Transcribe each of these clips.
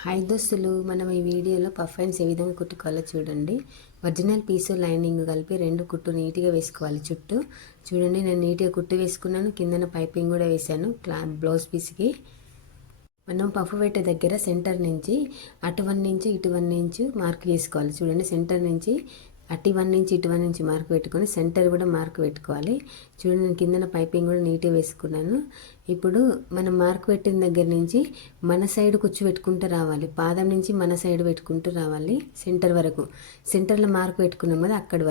Hi దోస్తులు, మనం ఈ వీడియోలో పఫ్ హ్యాండ్స్ ఏ విధంగా కుట్టుకోవాలో చూడండి. ఒరిజినల్ పీసు లైనింగ్ కలిపి రెండు కుట్టు నీట్గా వేసుకోవాలి. చుట్టూ చూడండి, నేను నీట్గా కుట్టు వేసుకున్నాను. కిందన పైపింగ్ కూడా వేసాను బ్లౌజ్ పీస్కి. మనం పఫ్ పెట్టే దగ్గర సెంటర్ నుంచి అటు 1 ఇంచు ఇటు 1 ఇంచు మార్క్ చేసుకోవాలి. చూడండి, సెంటర్ నుంచి అటు 1 ఇంచు ఇటు 1 ఇంచు మార్క్ పెట్టుకొని సెంటర్ కూడా మార్క్ పెట్టుకోవాలి. చూడండి, నేను కిందన పైపింగ్ కూడా నీట్గా వేసుకున్నాను. ఇప్పుడు మనం మార్క్ పెట్టిన దగ్గర నుంచి మన సైడ్ కుచ్చు పెట్టుకుంటూ రావాలి. పాదం నుంచి మన సైడ్ పెట్టుకుంటూ రావాలి సెంటర్ వరకు. సెంటర్లో మార్క్ పెట్టుకున్నాం కదా, అక్కడి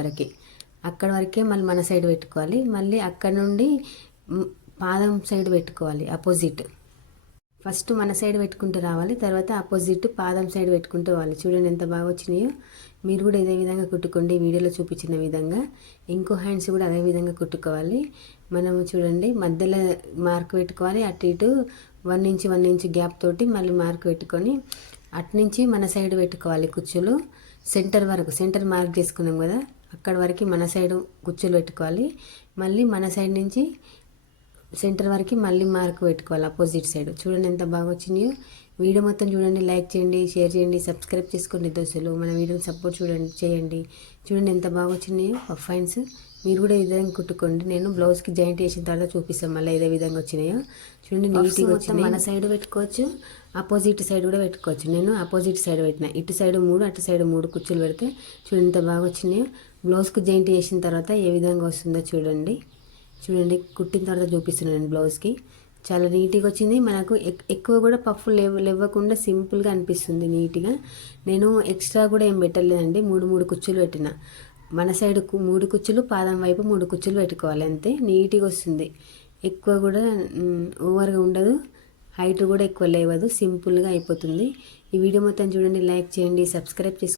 వరకే మళ్ళీ మన సైడ్ పెట్టుకోవాలి. మళ్ళీ అక్కడ నుండి పాదం సైడ్ పెట్టుకోవాలి అపోజిట్. ఫస్ట్ మన సైడ్ పెట్టుకుంటూ రావాలి, తర్వాత ఆపోజిట్ పాదం సైడ్ పెట్టుకుంటూ రావాలి. చూడండి ఎంత బాగా వచ్చినాయో. మీరు కూడా ఇదే విధంగా కుట్టుకోండి, వీడియోలో చూపించిన విధంగా. ఇంకో హ్యాండ్స్ కూడా అదే విధంగా కుట్టుకోవాలి. మనము చూడండి, మధ్యలో మార్క్ పెట్టుకోవాలి. అటు ఇటు 1 ఇంచు 1 ఇంచు గ్యాప్ తోటి మళ్ళీ మార్క్ పెట్టుకొని అటు నుంచి మన సైడ్ పెట్టుకోవాలి కుచ్చులు. సెంటర్ వరకు, సెంటర్ మార్క్ చేసుకున్నాం కదా, అక్కడి వరకు మన సైడ్ కుచ్చులు పెట్టుకోవాలి. మళ్ళీ మన సైడ్ నుంచి సెంటర్ వరకు మళ్ళీ మార్క్ పెట్టుకోవాలి అపోజిట్ సైడ్. చూడండి ఎంత బాగా వచ్చినాయో. వీడియో మొత్తం చూడండి, లైక్ చేయండి, షేర్ చేయండి, సబ్స్క్రైబ్ చేసుకోండి దోస్తులు. మన వీడియోని సపోర్ట్ చేయండి. చూడండి ఎంత బాగా వచ్చినాయో పఫ్ హ్యాండ్స్. మీరు కూడా ఇదే విధంగా కుట్టుకోండి. నేను బ్లౌజ్కి జాయింట్ చేసిన తర్వాత చూపిస్తాను మళ్ళీ ఇదే విధంగా వచ్చినాయో. చూడండి నీట్గా వచ్చినాయి. మన సైడ్ పెట్టుకోవచ్చు, ఆపోజిట్ సైడ్ కూడా పెట్టుకోవచ్చు. నేను ఆపోజిట్ సైడ్ పెట్టిన, ఇటు సైడ్ 3 అటు సైడ్ 3 కుచ్చులు పెడితే చూడండి ఎంత బాగా వచ్చినాయో. బ్లౌజ్కి జాయింట్ చేసిన తర్వాత ఏ విధంగా వస్తుందో చూడండి. కుట్టిన తర్వాత చూపిస్తున్నాను నేను బ్లౌజ్కి. చాలా నీట్గా వచ్చింది. మనకు ఎక్కువ కూడా పఫ్ లేవ్వకుండా సింపుల్గా అనిపిస్తుంది నీట్గా. నేను ఎక్స్ట్రా కూడా ఏం పెట్టలేదండి. 3 కుచ్చులు పెట్టిన. మన సైడ్ 3 కుచ్చులు, పాదం వైపు 3 కుచ్చులు పెట్టుకోవాలి, అంతే. నీట్గా వస్తుంది. ఎక్కువ కూడా ఓవర్గా ఉండదు, హైట్ కూడా ఎక్కువ లేవదు, సింపుల్గా అయిపోతుంది. ఈ వీడియో మొత్తం చూడండి, లైక్ చేయండి, సబ్స్క్రైబ్ చేసుకోండి.